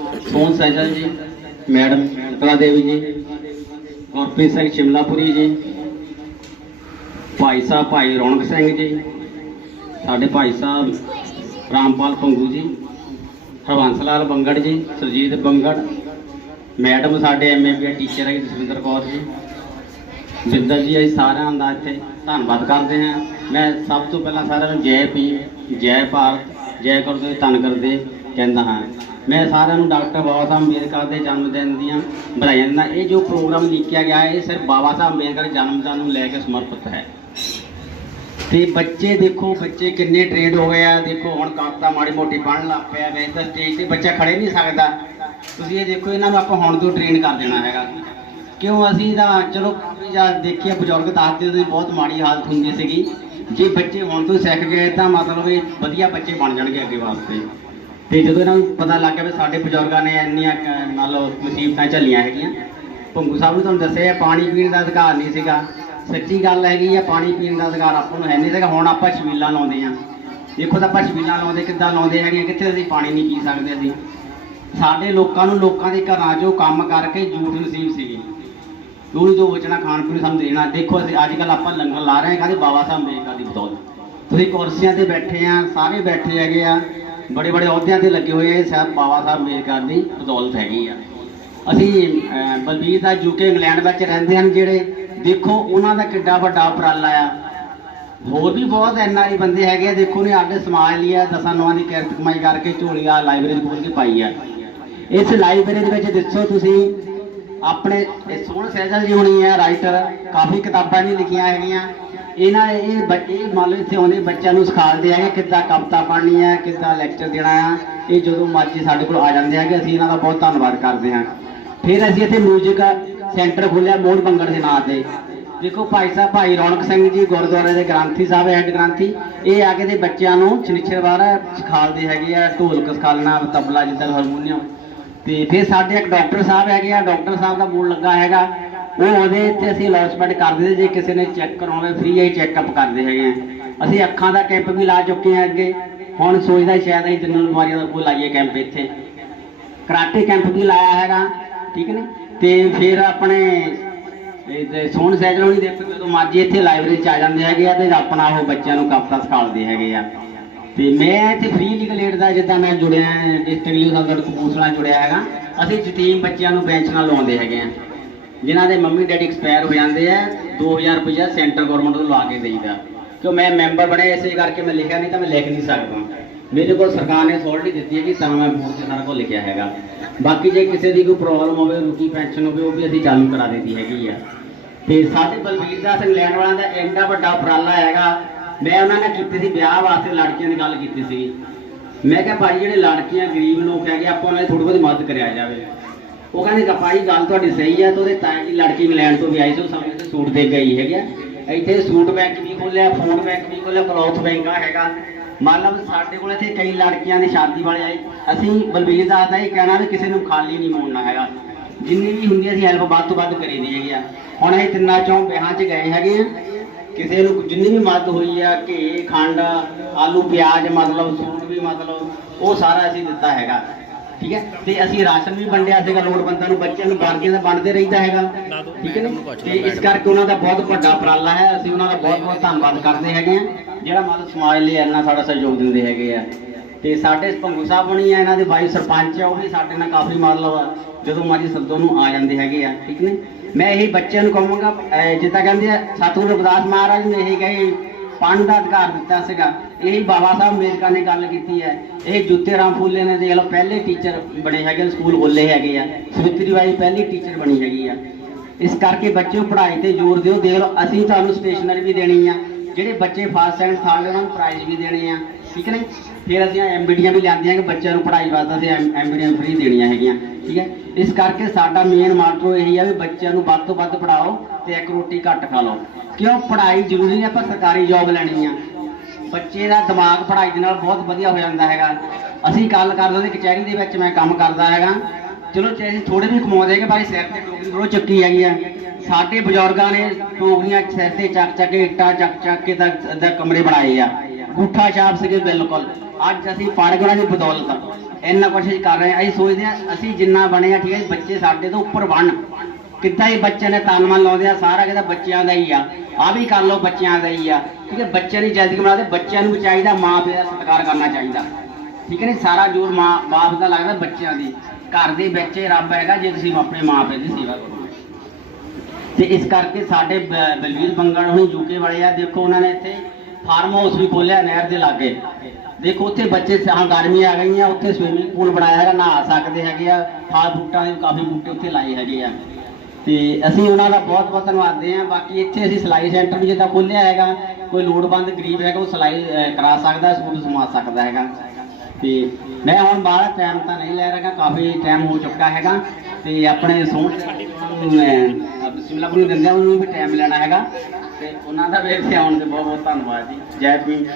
ਸੋਹਣ ਸੈਜਲ ਜੀ, ਮੈਡਮ ਕਲਾ ਦੇਵੀ ਜੀ, ਗੁਰਪ੍ਰੀਤ ਸਿੰਘ ਸ਼ਿਮਲਾਪੁਰੀ ਜੀ, ਭਾਈ ਸਾਹਿਬ ਭਾਈ ਰੌਣਕ ਸਿੰਘ ਜੀ, ਸਾਡੇ ਭਾਈ ਸਾਹਿਬ ਰਾਮਪਾਲ ਪੰਗੂ ਜੀ, ਹਰਵੰਸ ਲਾਲ ਬੰਗੜ ਜੀ, ਸੁਰਜੀਤ ਬੰਗੜ, ਮੈਡਮ ਸਾਡੇ ਐਮਏਬੀ ਟੀਚਰ ਹੈ ਜਸਵਿੰਦਰ ਕੌਰ ਜੀ, ਬਿੰਦਰ ਜੀ, ਅਸੀਂ ਸਾਰਿਆਂ ਦਾ ਇੱਥੇ ਧੰਨਵਾਦ ਕਰਦੇ ਹਾਂ। ਮੈਂ ਸਭ ਤੋਂ ਪਹਿਲਾਂ ਸਾਰਿਆਂ ਨੂੰ ਜੈ ਭੀਮ, ਜੈ ਭਾਰਤ, ਜੈ ਗੁਰਦੇਵ ਧੰਨ ਕਰਦੇ ਕਹਿੰਦਾ ਹਾਂ। ਮੈਂ ਸਾਰਿਆਂ ਨੂੰ ਡਾਕਟਰ ਬਾਬਾ ਸਾਹਿਬ ਅੰਬੇਦਕਰ ਦੇ ਜਨਮ ਦਿਨ ਦੀਆਂ ਵਧਾਈਆਂ ਦਿੰਦਾ। ਇਹ ਜੋ ਪ੍ਰੋਗਰਾਮ ਲਿਖਿਆ ਗਿਆ ਹੈ, ਇਹ ਸਿਰਫ ਬਾਬਾ ਸਾਹਿਬ ਅੰਬੇਦਕਰ ਜਨਮ ਦਿਨ ਨੂੰ ਲੈ ਕੇ ਸਮਰਪਿਤ ਹੈ। ਤੇ ਬੱਚੇ ਦੇਖੋ, ਬੱਚੇ ਕਿੰਨੇ ਟ੍ਰੇਨਡ ਹੋ ਗਏ ਆ। ਦੇਖੋ, ਹੁਣ ਕਾਪਤਾ ਮਾੜੀ ਮੋਟੀ ਪੜ੍ਹਨ ਲੱਗ ਪਿਆ ਵੈਸੇ ਤਾਂ ਸਟੇਜ ਤੇ ਬੱਚਾ ਖੜੇ ਨਹੀਂ ਸਕਦਾ। ਤੁਸੀਂ ਇਹ ਦੇਖੋ, ਇਹਨਾਂ ਨੂੰ ਆਪਾਂ ਹੁਣ ਤੋਂ ਟ੍ਰੇਨ ਕਰ ਦੇਣਾ ਹੈਗਾ। ਕਿਉਂ? ਅਸੀਂ ਤਾਂ ਚਲੋ ਕਾਫੀ ਜਾਂ ਦੇਖਿਆ ਬਜ਼ੁਰਗ ਦੱਸਦੇ ਸੀ, ਬਹੁਤ ਮਾੜੀ ਹਾਲਤ ਹੁੰਦੀ ਸੀਗੀ। ਜੇ ਬੱਚੇ ਹੁਣ ਤੋਂ ਸਿੱਖ ਗਏ, ਤਾਂ ਮਤਲਬ ਇਹ ਵਧੀਆ ਬੱਚੇ ਬਣ ਜਾਣਗੇ ਅੱਗੇ ਵਾਸਤੇ। ਤੇ ਜਦੋਂ ਇਹਨਾਂ ਨੂੰ ਪਤਾ ਲੱਗ ਗਿਆ ਵੀ ਸਾਡੇ ਬਜ਼ੁਰਗਾਂ ਨੇ ਇੰਨੀਆਂ ਕੁ, ਮੰਨ ਲਓ ਮੁਸੀਬਤਾਂ ਝੱਲੀਆਂ ਹੈਗੀਆਂ ਭੰਗੂ ਸਾਹਿਬ ਨੇ ਤੁਹਾਨੂੰ ਦੱਸਿਆ ਪਾਣੀ ਪੀਣ ਦਾ ਅਧਿਕਾਰ ਨਹੀਂ ਸੀਗਾ। ਸੱਚੀ ਗੱਲ ਹੈਗੀ ਆ ਪਾਣੀ ਪੀਣ ਦਾ ਅਧਿਕਾਰ ਆਪਾਂ ਨੂੰ ਹੈ ਨਹੀਂ ਸੀਗਾ ਹੁਣ ਆਪਾਂ ਛਬੀਲਾਂ ਲਾਉਂਦੇ ਆ ਦੇਖੋ ਤਾਂ ਆਪਾਂ ਛਬੀਲਾਂ ਲਾਉਂਦੇ ਕਿੱਦਾਂ ਲਾਉਂਦੇ ਹੈਗੇ ਆ, ਕਿੱਥੇ ਅਸੀਂ ਪਾਣੀ ਨਹੀਂ ਪੀ ਸਕਦੇ ਅਸੀਂ। ਸਾਡੇ ਲੋਕਾਂ ਨੂੰ ਲੋਕਾਂ ਦੇ ਘਰਾਂ 'ਚੋਂ ਕੰਮ ਕਰਕੇ ਜੂਠ ਨਸੀਬ ਸੀਗੀ। ਦੂਰ ਜੋ ਬਚਣਾ ਖਾਣ ਪੀਣ ਨੂੰ ਸਾਨੂੰ ਦੇਣਾ। ਦੇਖੋ ਅਸੀਂ ਅੱਜ ਕੱਲ ਆਪਾਂ ਲੰਗਰ ਲਾ ਰਹੇ ਹਾਂ ਕਾਹਦੇ ਬਾਬਾ ਸਾਹਿਬ ਅੰਬੇਦਕਰ ਦੀ ਬਦੌਲਤ। ਤੁਸੀਂ ਕੁਰਸੀਆਂ ਤੇ ਬੈਠੇ ਆ ਸਾਰੇ ਬੈਠੇ ਹੈਗੇ ਆ। ਬੜੇ ਬੜੇ ਅਹੁਦਿਆਂ ਤੇ ਲੱਗੇ ਹੋਏ ਆ ਬਾਬਾ ਸਾਹਿਬ ਅੰਬੇਦਕਰ ਦੀ ਬਦੌਲਤ ਹੈਗੀ ਆ। ਅਸੀਂ ਬਲਬੀਰ ਦਾ ਯੂਕੇ ਇੰਗਲੈਂਡ ਵਿੱਚ ਰਹਿੰਦੇ ਹਨ ਜਿਹੜੇ, ਦੇਖੋ ਉਹਨਾਂ ਦਾ ਕਿੱਡਾ ਵੱਡਾ ਉਪਰਾਲਾ ਆ। ਹੋਰ ਵੀ ਬਹੁਤ ਐਨਆਰਆਈ ਬੰਦੇ ਹੈਗੇ ਆ, ਦੇਖੋ ਨੇ ਆਡੇ ਸਮਾਜ ਆ, ਦਸਾਂ ਨੌਂ ਦੀ ਕਿਰਤ ਕਮਾਈ ਕਰਕੇ ਝੋਲੀਆ ਲਾਇਬ੍ਰੇਰੀ ਖੋਲ ਕੇ ਪਾਈ ਆ। ਇਸ ਲਾਇਬ੍ਰੇਰੀ ਦੇ ਵਿੱਚ ਦੱਸੋ ਤੁਸੀਂ, ਆਪਣੇ ਸੋਹਣ ਸਹਿਜਲ ਜੀ ਹੋਣੀ ਹੈ ਰਾਈਟਰ, ਕਾਫੀ ਕਿਤਾਬਾਂ ਨੇ ਲਿਖੀਆਂ ਹੈਗੀਆਂ। ਇਹਨਾਂ ਇਹ ਬੱਚੇ ਮੰਨ ਲਓ ਇੱਥੇ ਆਉਂਦੇ ਬੱਚਿਆਂ ਨੂੰ ਸਿਖਾਉਂਦੇ ਹੈਗੇ ਕਿੱਦਾਂ ਕਵਿਤਾ ਪੜ੍ਹਨੀ ਹੈ ਕਿੱਦਾਂ ਲੈਕਚਰ ਦੇਣਾ ਆ, ਇਹ ਜਦੋਂ ਮਰਜ਼ੀ ਸਾਡੇ ਕੋਲ ਆ ਜਾਂਦੇ ਹੈਗੇ ਅਸੀਂ ਇਹਨਾਂ ਦਾ ਬਹੁਤ ਧੰਨਵਾਦ ਕਰਦੇ ਹਾਂ। ਫਿਰ ਅਸੀਂ ਇੱਥੇ ਮਿਊਜ਼ਿਕ ਸੈਂਟਰ ਖੋਲ੍ਹਿਆ ਮੋੜ ਬੰਗੜ ਦੇ ਨਾਂ ਤੇ। ਦੇਖੋ ਭਾਈ ਸਾਹਿਬ, ਭਾਈ ਰੌਣਕ ਸਿੰਘ ਜੀ ਗੁਰਦੁਆਰੇ ਦੇ ਗ੍ਰੰਥੀ ਸਾਹਿਬ ਹੈਡ ਗ੍ਰੰਥੀ, ਇਹ ਆ ਕੇ ਦੇ ਬੱਚਿਆਂ ਨੂੰ ਸ਼ਨੀਚਰਵਾਰ ਸਿਖਾਲਦੇ ਹੈਗੇ ਆ, ਢੋਲਕ ਸਿਖਾਲਣਾ, ਤਬਲਾ ਜਿੱਦਾਂ ਹਾਰਮੋਨੀਅਮ ਤੇ ਫਿਰ ਸਾਡੇ ਇੱਕ ਡਾਕਟਰ ਸਾਹਿਬ ਹੈਗੇ ਆ ਡਾਕਟਰ ਸਾਹਿਬ ਦਾ ਬੋਰਡ ਲੱਗਾ ਹੈਗਾ। ਉਹ ਉਹਦੇ ਇੱਥੇ ਅਸੀਂ ਅਨਾਉਂਸਮੈਂਟ ਕਰਦੇ ਤੇ ਜੇ ਕਿਸੇ ਨੇ ਚੈੱਕ ਕਰਾਉਣਾ ਫ੍ਰੀ ਆਈ ਚੈੱਕਅਪ ਕਰਦੇ ਹੈਗੇ ਆ। ਅਸੀਂ ਅੱਖਾਂ ਦਾ ਕੈਂਪ ਵੀ ਲਾ ਚੁੱਕੇ ਆ ਅੱਗੇ। ਹੁਣ ਸੋਚਦਾ ਸ਼ਾਇਦ ਅਸੀਂ ਜਨਰਲ ਬਿਮਾਰੀਆਂ ਦਾ ਕੋਈ ਲਾਈਏ ਕੈਂਪ ਇੱਥੇ। ਕਰਾਟੇ ਕੈਂਪ ਵੀ ਲਾਇਆ ਹੈਗਾ, ਠੀਕ ਨੇ? ਤੇ ਫਿਰ ਆਪਣੇ ਇਹ ਸੋਹਣ ਸਹਿਜਲ ਹੋਣੀ ਦੇਖੋ ਜਦੋਂ ਮਰਜ਼ੀ ਇੱਥੇ ਲਾਇਬ੍ਰੇਰੀ ਚ ਆ ਜਾਂਦੇ ਹੈਗੇ ਆ ਤੇ ਆਪਣਾ ਉਹ ਬੱਚਿਆਂ ਨੂੰ ਕਵਿਤਾ ਸਿਖਾਉਂਦੇ ਹੈਗੇ ਆ। ਤੇ ਮੈਂ ਇੱਥੇ ਫ੍ਰੀ ਲੀਗਲ ਏਡ ਦਾ ਜਿੱਦਾਂ ਮੈਂ ਜੁੜਿਆ ਡਿਸਟ੍ਰਿਕਟ ਲੀਗਲ ਅਫਸਰ ਕਪੂਰਥਲਾ ਜੁੜਿਆ ਹੈਗਾ, ਅਸੀਂ ਯਤੀਮ ਬੱਚਿਆਂ ਨੂੰ ਬੈਂਚ ਨਾਲ ਲਾਉਂਦੇ ਹੈਗੇ ਆ। ਜਿਨ੍ਹਾਂ ਦੇ ਮੰਮੀ ਡੈਡੀ ਐਕਸਪਾਇਰ ਹੋ ਜਾਂਦੇ ਆ 2000 ਰੁਪਇਆ ਸੈਂਟਰ ਗਵਰਨਮੈਂਟ ਤੋਂ ਲਾ ਕੇ ਦੇਈਦਾ। ਕਿਉਂ ਮੈਂ ਮੈਂਬਰ ਬਣਿਆ ਇਸੇ ਕਰਕੇ ਮੈਂ ਲਿਖਿਆ ਨਹੀਂ ਤਾਂ ਮੈਂ ਲਿਖ ਨਹੀਂ ਸਕਦਾ। ਮੇਰੇ ਕੋਲ ਸਰਕਾਰ ਨੇ ਅਥਾਰਟੀ ਦਿੱਤੀ ਹੈ ਕਿ ਤਾਂ ਮੈਂ ਬੋਰਡ ਤੇ ਸਾਰਾ ਕੁਝ ਲਿਖਿਆ ਹੈਗਾ। ਬਾਕੀ ਜੇ ਕਿਸੇ ਦੀ ਕੋਈ ਪ੍ਰੋਬਲਮ ਹੋਵੇ, ਰੁਕੀ ਪੈਨਸ਼ਨ ਹੋਵੇ, ਉਹ ਵੀ ਅਸੀਂ ਚਾਲੂ ਕਰਾ ਦਿੱਤੀ ਹੈਗੀ ਆ। ਤੇ ਸਾਡੇ ਬਲਬੀਰ ਦਾ ਸਿੰਘ ਲੈਣ ਵਾਲਿਆਂ ਦਾ ਇੰਨਾ ਵੱਡਾ ਉਪਰਾਲਾ ਹੈਗਾ। ਮੈਂ ਉਹਨਾਂ ਨਾਲ ਕੀਤੀ ਸੀ, ਵਿਆਹ ਵਾਸਤੇ ਲੜਕੀਆਂ ਦੀ ਗੱਲ ਕੀਤੀ ਸੀ। ਮੈਂ ਕਿਹਾ ਭਾਈ, ਜਿਹੜੇ ਲੜਕੀਆਂ ਗਰੀਬ ਲੋਕ ਹੈਗੇ, ਆਪਾਂ ਉਹਨਾਂ ਦੀ ਥੋੜੀ ਬਹੁਤੀ ਮਦਦ ਕਰਿਆ ਜਾਵੇ। ਉਹ ਕਹਿੰਦੇ ਕਿ ਭਾਈ ਗੱਲ ਤੁਹਾਡੀ ਸਹੀ ਹੈ ਤੇ ਉਹਦੇ ਤਾਏ ਦੀ ਲੜਕੀ ਇੰਗਲੈਂਡ ਤੋਂ ਵੀ ਆਈ ਸੀ, ਉਹ ਸਮੇਂ ਇੱਥੇ ਸੂਟ ਦੇ ਗਈ ਹੈਗੀ ਆ। ਇੱਥੇ ਸੂਟ ਬੈਂਕ ਵੀ ਖੋਲਿਆ ਫੂਡ ਬੈਂਕ ਵੀ ਖੋਲਿਆ ਕਲੌਥ ਬੈਂਕ ਆ ਹੈਗਾ। ਮਤਲਬ ਸਾਡੇ ਕੋਲ ਇੱਥੇ ਕਈ ਲੜਕੀਆਂ ਦੀ ਸ਼ਾਦੀ ਵਾਲੇ ਆਏ। ਅਸੀਂ ਬਲਬੀਰ ਦਾਸ ਦਾ ਇਹ ਕਹਿਣਾ ਵੀ ਕਿਸੇ ਨੂੰ ਖਾਲੀ ਨਹੀਂ ਮੋੜਨਾ ਹੈਗਾ। ਜਿੰਨੀ ਵੀ ਹੁੰਦੀ ਅਸੀਂ ਹੈਲਪ ਵੱਧ ਤੋਂ ਵੱਧ ਕਰੀ ਦੀ ਹੈਗੀ ਆ। ਹੁਣ ਅਸੀਂ ਤਿੰਨਾਂ ਚੋਂ ਵਿਆਹਾਂ 'ਚ ਗਏ ਹੈਗੇ ਆ। ਕਿਸੇ ਨੂੰ ਜਿੰਨੀ ਵੀ ਮਦਦ ਹੋਈ ਆ, ਘੇ, ਖੰਡ, ਆਲੂ, ਪਿਆਜ਼, ਮਤਲਬ ਸੂਟ ਵੀ ਮਤਲਬ, ਉਹ ਸਾਰਾ ਅਸੀਂ ਦਿੱਤਾ ਹੈਗਾ। ਠੀਕ ਹੈ? ਤੇ ਅਸੀਂ ਰਾਸ਼ਨ ਵੀ ਵੰਡਿਆ ਸੀਗਾ ਲੋੜਵੰਦਾਂ ਨੂੰ ਬੱਚਿਆਂ ਨੂੰ ਬਾਰਕੀਆਂ ਦਾ ਵੰਡਦੇ ਰਹੀਦਾ ਹੈਗਾ। ਠੀਕ ਹੈ ਨਾ? ਤੇ ਇਸ ਕਰਕੇ ਉਹਨਾਂ ਦਾ ਬਹੁਤ ਵੱਡਾ ਉਪਰਾਲਾ ਹੈ। ਅਸੀਂ ਉਹਨਾਂ ਦਾ ਬਹੁਤ ਬਹੁਤ ਧੰਨਵਾਦ ਕਰਦੇ ਹੈਗੇ ਆ ਜਿਹੜਾ ਮਤਲਬ ਸਮਾਜ ਲਈ ਇੰਨਾ ਸਾਡਾ ਸਹਿਯੋਗ ਦਿੰਦੇ ਹੈਗੇ ਆ। ਤੇ ਸਾਡੇ ਭੰਗੂ ਸਾਹਿਬ ਬਣੀ ਆ ਇਹਨਾਂ ਦੇ ਵਾਈਸ ਸਰਪੰਚ ਆ ਉਹ ਵੀ ਸਾਡੇ ਨਾਲ ਕਾਫੀ ਮਤਲਬ ਜਦੋਂ ਮਰਜ਼ੀ ਸੱਦੋ ਨੂੰ ਆ ਜਾਂਦੇ ਹੈਗੇ ਆ। ਠੀਕ ਨੇ ਮੈਂ ਇਹੀ ਬੱਚਿਆਂ ਨੂੰ ਕਹਾਂਗਾ ਜਿੱਦਾਂ ਕਹਿੰਦੇ ਆ ਸਤਿਗੁਰੂ ਰਵਿਦਾਸ ਮਹਾਰਾਜ ਨੇ ਇਹੀ ਕਹੇ ਪੜ੍ਹਨ ਦਾ ਅਧਿਕਾਰ ਦਿੱਤਾ ਸੀਗਾ। ਇਹੀ ਬਾਬਾ ਸਾਹਿਬ ਅੰਬੇਦਕਰ ਨੇ ਗੱਲ ਕੀਤੀ ਹੈ। ਇਹ ਜੁੱਤੇ ਰਾਮ ਫੂਲੇ ਨੇ ਦੇਖ ਲਓ, ਪਹਿਲੇ ਟੀਚਰ ਬਣੇ ਹੈਗੇ ਸਕੂਲ ਖੋਲੇ ਹੈਗੇ ਆ। ਸਵਿਤਰੀ ਬਾਈ ਪਹਿਲੀ ਟੀਚਰ ਬਣੀ ਹੈਗੀ ਆ। ਇਸ ਕਰਕੇ ਬੱਚਿਓ ਪੜ੍ਹਾਈ ਤੇ ਜ਼ੋਰ ਦਿਓ। ਦੇਖ ਲਓ, ਅਸੀਂ ਤੁਹਾਨੂੰ ਸਟੇਸ਼ਨਰੀ ਵੀ ਦੇਣੀ ਆ। ਜਿਹੜੇ ਬੱਚੇ ਫਸਟ ਸੈਕੰਡ ਥਰਡ ਉਹਨਾਂ ਨੂੰ ਪ੍ਰਾਈਜ਼ ਵੀ ਦੇਣੇ ਆ। ਠੀਕ ਨੇ ਫਿਰ ਅਸੀਂ ਐਮਬੀਡੀਆਂ ਵੀ ਲਿਆਂਦੀਆਂ ਕਿ ਬੱਚਿਆਂ ਨੂੰ ਪੜ੍ਹਾਈ ਵਾਸਤੇ ਅਸੀਂ ਐਮਬੀਡੀਆਂ ਫ੍ਰੀ ਦੇਣੀਆਂ ਹੈਗੀਆਂ। ਠੀਕ ਹੈ? ਇਸ ਕਰਕੇ ਸਾਡਾ ਮੇਨ ਮਾਟੋ ਇਹੀ ਆ ਵੀ ਬੱਚਿਆਂ ਨੂੰ ਵੱਧ ਤੋਂ ਵੱਧ ਪੜਾਓ ਤੇ ਇੱਕ ਰੋਟੀ ਘੱਟ ਖਾ ਲਓ। ਕਿਉਂ? ਪੜ੍ਹਾਈ ਜ਼ਰੂਰੀ ਨਹੀਂ, ਆਪਾਂ ਸਰਕਾਰੀ ਜੌਬ ਲੈਣੀ ਆ। ਬੱਚੇ ਦਾ ਦਿਮਾਗ ਪੜ੍ਹਾਈ ਦੇ ਨਾਲ ਬਹੁਤ ਵਧੀਆ ਹੋ ਜਾਂਦਾ ਹੈਗਾ। ਅਸੀਂ ਗੱਲ ਕਰਦੇ ਉਹਦੇ ਕਚਹਿਰੀ ਦੇ ਵਿੱਚ ਮੈਂ ਕੰਮ ਕਰਦਾ ਹੈਗਾ। ਚਲੋ ਜੇ ਅਸੀਂ ਥੋੜੇ ਵੀ ਕਮਾਉਂਦੇ ਹੈਗੇ ਭਾਈ ਸਿਰ ਤੇ ਟੋਕਰੀ ਥੋੜੋ ਚੱਕੀ ਹੈਗੀ ਆ। ਸਾਡੇ ਬਜ਼ੁਰਗਾਂ ਨੇ ਟੋਕਰੀਆਂ ਸਿਰ ਤੇ ਚੱਕ ਚੱਕ ਕੇ ਇੱਟਾਂ ਚੱਕ ਚੱਕ ਕੇ ਦਾ ਕਮਰੇ ਬਣਾਏ ਆ। ਗੁੱਠਾ ਛਾਪ ਸੀਗੇ ਬਿਲਕੁਲ। ਅੱਜ ਅਸੀਂ ਪੜ੍ਹ ਗਏ ਉਹਨਾਂ ਦੀ ਬਦੌਲਤ। ਇੰਨਾ ਕੁਛ ਕਰ ਰਹੇ ਹਾਂ। ਅਸੀਂ ਸੋਚਦੇ ਹਾਂ ਅਸੀਂ ਜਿੰਨਾ ਬਣੇ ਆ ਠੀਕ ਹੈ ਜੀ, ਬੱਚੇ ਸਾਡੇ ਤੋਂ ਉੱਪਰ ਬਣ ਕਿੱਦਾਂ ਹੀ ਬੱਚਿਆਂ ਨੇ ਤਨ ਮਨ ਲਾਉਂਦੇ ਆ, ਸਾਰਾ ਕਿਹਦਾ ਬੱਚਿਆਂ ਦਾ ਹੀ ਆ। ਆ ਵੀ ਕਰ ਲਓ, ਬੱਚਿਆਂ ਦਾ ਹੀ ਆ। ਠੀਕ ਹੈ ਬੱਚਿਆਂ ਦੀ ਜ਼ਿੰਦਗੀ ਬਣਾਦੇ ਬੱਚਿਆਂ ਨੂੰ ਵੀ ਚਾਹੀਦਾ, ਮਾਂ ਪਿਓ ਦਾ ਸਤਿਕਾਰ ਕਰਨਾ ਚਾਹੀਦਾ। ਠੀਕ ਹੈ ਨੀ, ਸਾਰਾ ਜੋਰ ਮਾਂ ਬਾਪ ਦਾ ਲੱਗਦਾ ਬੱਚਿਆਂ ਦੀ। ਘਰ ਦੇ ਵਿੱਚ ਰੱਬ ਹੈਗਾ, ਜੇ ਤੁਸੀਂ ਆਪਣੇ ਮਾਂ ਪਿਓ ਦੀ ਸੇਵਾ ਕਰੋ। ਤੇ ਇਸ ਕਰਕੇ ਸਾਡੇ ਬ- ਬਲਵੀਰ ਬੰਗੜ ਹੁਣੀ ਯੂਕੇ ਵਾਲੇ ਆ। ਦੇਖੋ ਉਹਨਾਂ ਨੇ ਇੱਥੇ ਫਾਰਮ ਹਾਊਸ ਵੀ ਖੋਲਿਆ ਨਹਿਰ ਦੇ ਲਾਗੇ। ਦੇਖੋ ਉੱਥੇ ਬੱਚੇ ਹਾਂ, ਗਰਮੀ ਆ ਗਈਆਂ, ਉੱਥੇ ਸਵਿਮਿੰਗ ਪੂਲ ਬਣਾਇਆ ਹੈਗਾ, ਨਹਾ ਸਕਦੇ ਹੈਗੇ ਆ। ਫਲ ਬੂਟਾਂ ਦੇ ਕਾਫੀ ਬੂਟੇ ਉੱਥੇ ਲਾਏ ਹੈਗੇ ਆ। ਤੇ ਅਸੀਂ ਉਹਨਾਂ ਦਾ ਬਹੁਤ ਬਹੁਤ ਧੰਨਵਾਦੇ ਆ ਬਾਕੀ ਇੱਥੇ ਅਸੀਂ ਸਿਲਾਈ ਸੈਂਟਰ ਵੀ ਜਿੱਦਾਂ ਖੋਲਿਆ ਹੈਗਾ, ਕੋਈ ਲੋੜਵੰਦ ਗਰੀਬ ਹੈਗਾ, ਉਹ ਸਿਲਾਈ ਕਰਾ ਸਕਦਾ, ਸੂਟ ਸਮਾ ਸਕਦਾ ਹੈਗਾ। ਤੇ ਮੈਂ ਹੁਣ ਬਾਹਰ ਟਾਈਮ ਤਾਂ ਨਹੀਂ ਲੈ ਰਿਹਾ, ਕਾਫੀ ਟਾਈਮ ਹੋ ਚੁੱਕਾ ਹੈਗਾ। ਤੇ ਆਪਣੇ ਸੋਹਣ ਸਿਮਲਾਪੁਰ ਨੂੰ ਦਿੰਦੇ ਆ, ਉਹਨੂੰ ਵੀ ਟਾਈਮ ਲੈਣਾ ਹੈਗਾ। ਤੇ ਉਹਨਾਂ ਦਾ ਵੀ ਇੱਥੇ ਆਉਣ ਦੇ ਬਹੁਤ ਬਹੁਤ ਧੰਨਵਾਦ ਜੀ। ਜੈ ਭੀਮ।